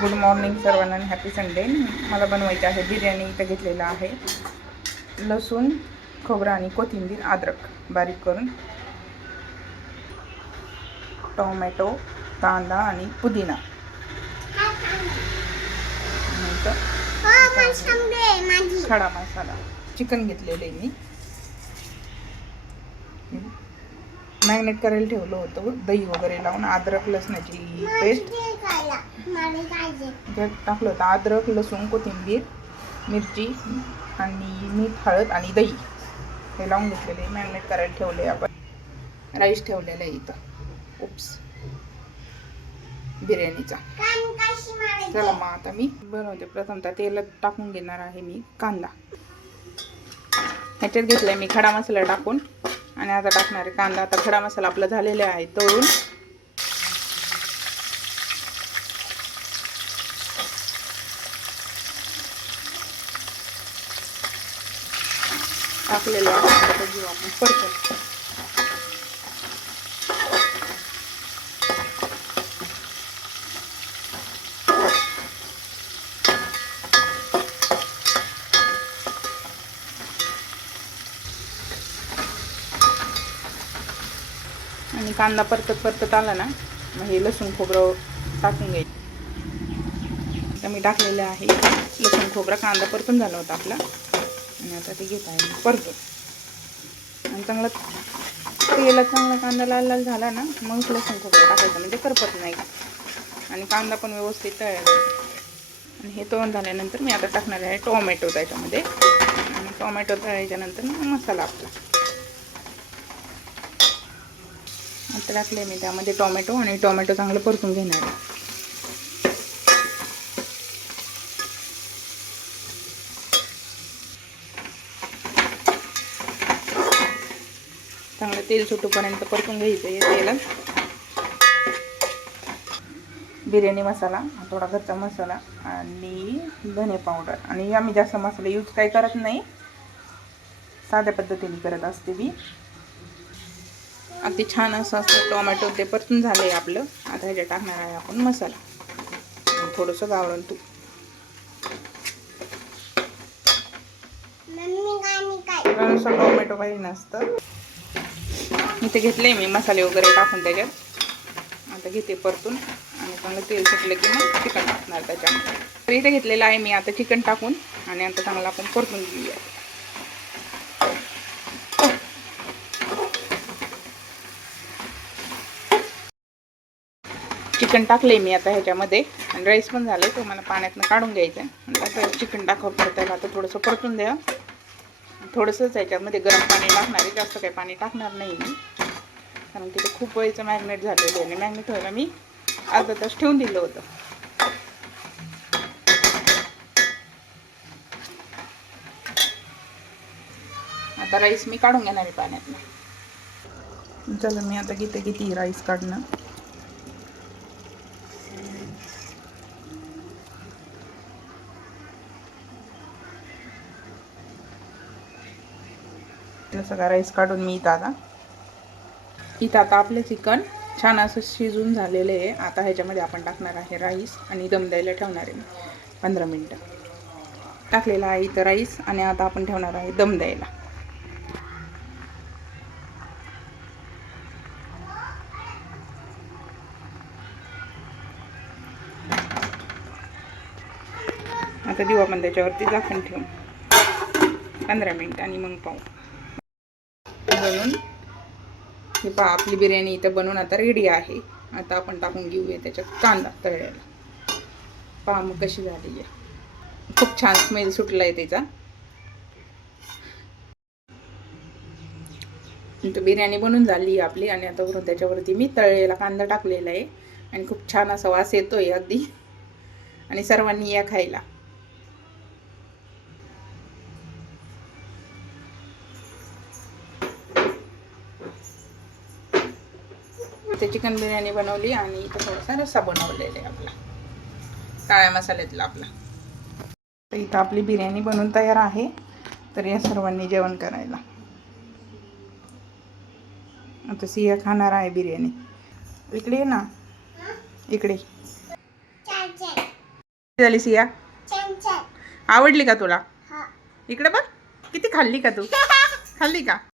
Good morning सर्वांना आणि happy Sunday. मला बनवायची आहे बिर्याणी इथं घेतलेला आहे. लसूण खोबरं आणि कोथिंबीर अद्रक बारीक करून. टोमॅटो कांदा आणि पुदिना. नंतर खडा मसाला. चिकन घेतलेले मी. मॅग्नेट करायला ठेवलं होतं. दही वगैरे लावून अद्रक लसणाची पेस्ट. त्यात टाकलं होतं अद्रक लसूण कोथिंबीर मिरची आणि मीठ हळद आणि दही. हे लावून घेतलेले मॅरिनेट करायला ठेवले आपण. राईस ठेवलेला आहे इथं. उप्स बिर्याणीचा. चला मग आता मी बनवते. प्रथमतः तेलात टाकून घेणार आहे मी कांदा. ह्याच्यात घेतलाय मी खडा मसाला टाकून. आणि आता टाकणार आहे कांदा. आता खडा मसाला आपला झालेला आहे तळून. टाकलेलं आहे. आता घेऊ आपण. परत. आणि कांदा परतत परतत आला ना मग हे लसूण खोबरं टाकून घ्यायचं. तर मी टाकलेलं आहे लसूण खोबरा. कांदा परतून झाला होता आपला. आणि आता ते घेत आहे. मी परतून आणि चांगला तेलात चांगला कांदा लाल लाल झाला ना मग लसूण खोबरं टाकायचं. म्हणजे करपत नाही. आणि कांदा पण व्यवस्थित तळायला आणि हे तळून झाल्यानंतर मी आता टाकणार आहे टोमॅटो त्याच्यामध्ये. आणि टोमॅटो तळायच्यानंतर मग मसाला आपला. आता टाकले मी त्यामध्ये टोमॅटो आणि टोमॅटो चांगलं परतून घेणार आहे. चांगलं तेल सुटूपर्यंत परतून घ्यायचं आहे तेलात. बिर्याणी मसाला थोडा घरचा मसाला आणि धने पावडर. आणि आम्ही जास्त मसाला यूज काही करत नाही. साध्या पद्धतीने करत असते मी. अगदी छान असं असतं टोमॅटो ते परतून झालं आहे आपलं. आता ह्याच्यात टाकणार आहे आपण मसाला. थोडंसं गावरण तूप. टोमॅटो पाहिजे नसतं. इथे घेतले मी मसाले वगैरे टाकून त्याच्यात. आता घेते परतून. आणि चांगलं तेल सुटलं की मग चिकन टाकणार त्याच्यात तर इथे घेतलेलं आहे मी आता चिकन टाकून. आणि आता चांगलं आपण परतून घेऊया. चिकन टाकले मी आता ह्याच्यामध्ये. आणि राईस पण झालं तो मला पाण्यातनं काढून घ्यायचं आहे आणि आता चिकन टाकावं परतायला आता थोडंसं परतून द्या. थोडंसंच याच्यामध्ये गरम पाणी टाकणार आहे. जास्त काही पाणी टाकणार नाही मी. कारण तिथे खूप वेळचं मॅग्नेट झालेलं आहे. आणि मॅग्नेट व्हायला मी अर्धा तास ठेवून दिलं होतं. आता राईस मी काढून घेणार आहे पाण्यातनं चला मी आता घेते किती राईस काढणं. ते सगळा राईस काढून मी इथं आता इथं आता आपले चिकन छान असं शिजून झालेलं आहे. आता ह्याच्यामध्ये आपण टाकणार आहे राईस आणि दम द्यायला ठेवणार आहे पंधरा मिनटं. टाकलेला आहे इथं राईस आणि आता आपण ठेवणार आहे दम द्यायला. आता दिवा आपण त्याच्यावरती झाकण ठेवू. पंधरा मिनटं आणि मग पाहू. बनवून हे पहा आपली बिर्याणी इथं बनवून आता रेडी आहे. आता आपण टाकून घेऊया त्याच्यात कांदा तळ्याला पहा मग कशी झाली आहे. खूप छान स्मेल सुटला आहे त्याचा. तर बिर्याणी बनून झाली आहे आपली आणि आता वरून त्याच्यावरती मी तळलेला कांदा टाकलेला आहे. आणि खूप छान असा वास येतोय अगदी. आणि सर्वांनी या खायला. ते चिकन बिर्याणी बनवली आणि इथं थोडासा रस्सा बनवलेला आहे आपला. काळ्या मसाल्यातला आपला. तर इथं आपली बिर्याणी बनवून तयार आहे. तर या सर्वांनी जेवण करायला. आता सिया खाणार आहे बिर्याणी. इकडे ये ना. इकडे. झाली सिया? आवडली का तुला? इकडे बघ. किती खाल्ली का तू? खाल्ली का?